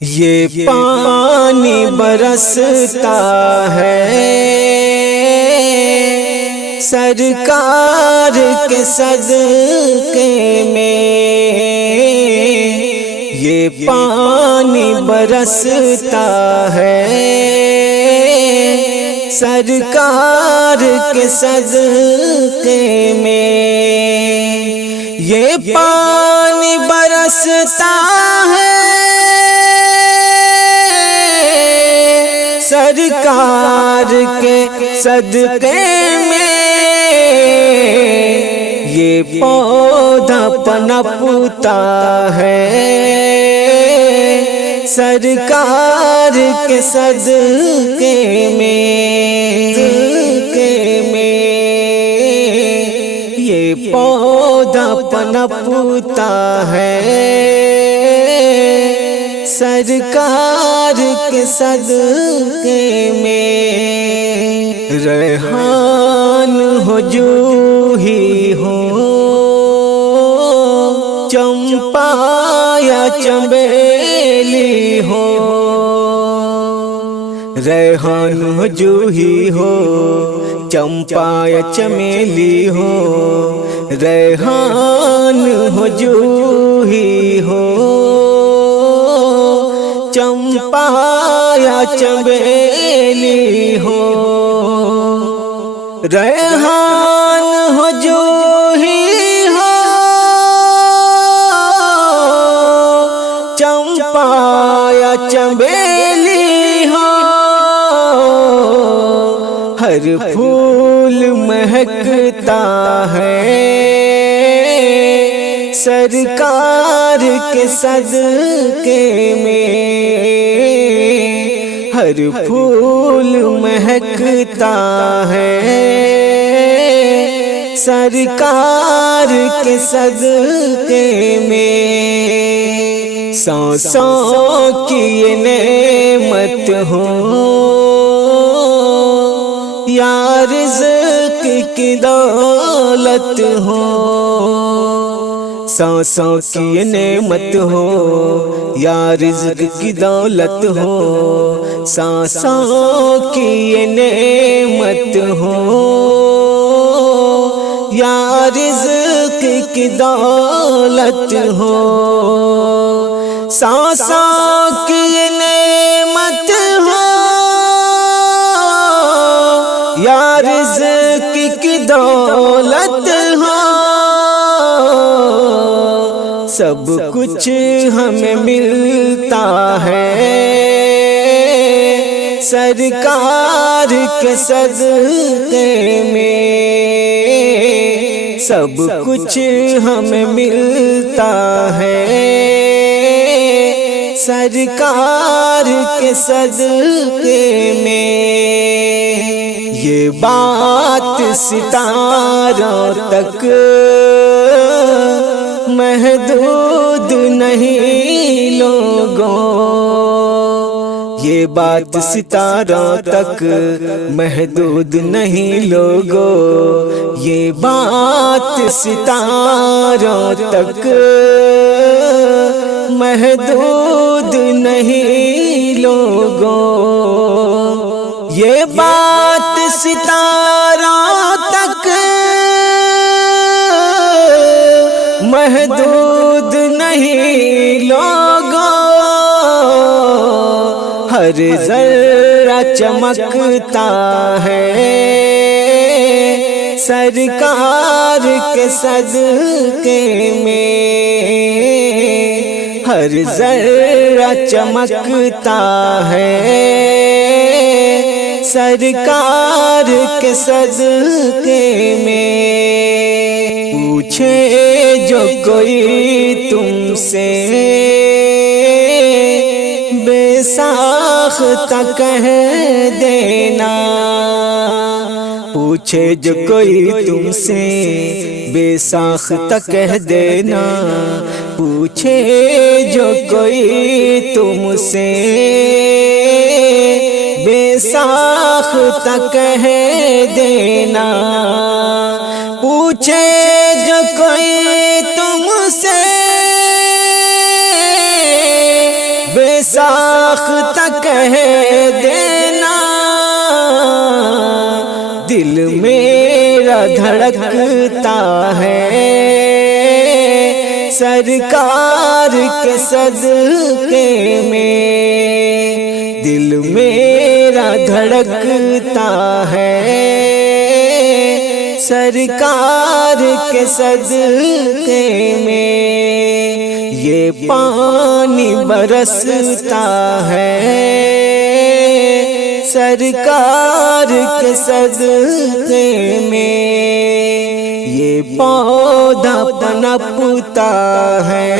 یہ پانی برستا ہے سرکار کے صدقے میں، یہ پانی برستا ہے سرکار کے صدقے میں، یہ پانی برستا ہے سرکار کے صدقے میں، یہ پودا پنپتا ہے سرکار کے صدقے میں، یہ پودا پنپتا ہے سرکار کے صدقے میں، ریحان ہو جوہی ہو چمپا یا چنبیلی ہو، ریحان ہو جوہی ہو چمپا یا چمیلی ہو، ریحان ہو جوہی ہو چمپا یا چنبیلی ہو، ریحان ہو جوہی ہو چمپا یا چنبیلی ہو، ہر پھول مہکتا ہے سرکار کے صدقے میں، ہر پھول مہکتا ہے سرکار کے صدقے میں، سانسوں کی یہ نعمت ہو یا رزق کی دولت ہو، سانسوں کی یہ نعمت ہو یا رزق کی دولت ہو، سانسوں کی یہ نعمت ہو یا رزق کی دولت ہو، سانسوں کی یہ نعمت ہو یا رزق کی دولت ہو، سب کچھ ہمیں ملتا ہے سرکار کے صدقے میں، سب کچھ ہمیں ملتا ہے سرکار کے صدقے میں، یہ بات ستاروں تک محدود نہیں لوگوں، یہ بات ستاروں تک محدود نہیں لوگوں، یہ بات ستاروں تک محدود نہیں لوگوں، یہ بات ستاروں تک محدود نہیں لوگوں، ہر ذرہ چمکتا ہے سرکار کے صدقے میں، ہر ذرہ چمکتا ہے سرکار کے صدقے میں، پوچھے جو کوئی تم سے بے ساختہ کہہ دینا، پوچھے جو کوئی تم سے بے ساختہ کہہ دینا، پوچھے جو کوئی تم سے بے ساختہ کہہ دینا، پوچھے جو کوئی تم سے بے بے ساختہ کہہ دینا، دل میرا دھڑکتا ہے سرکار کے صدقے میں، دل میرا دھڑکتا ہے سرکار کے صدقے میں، یہ پانی برستا ہے سرکار کے صدقے میں، یہ پودا پنپتا ہے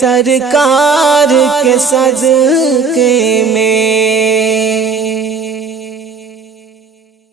سرکار کے صدقے میں۔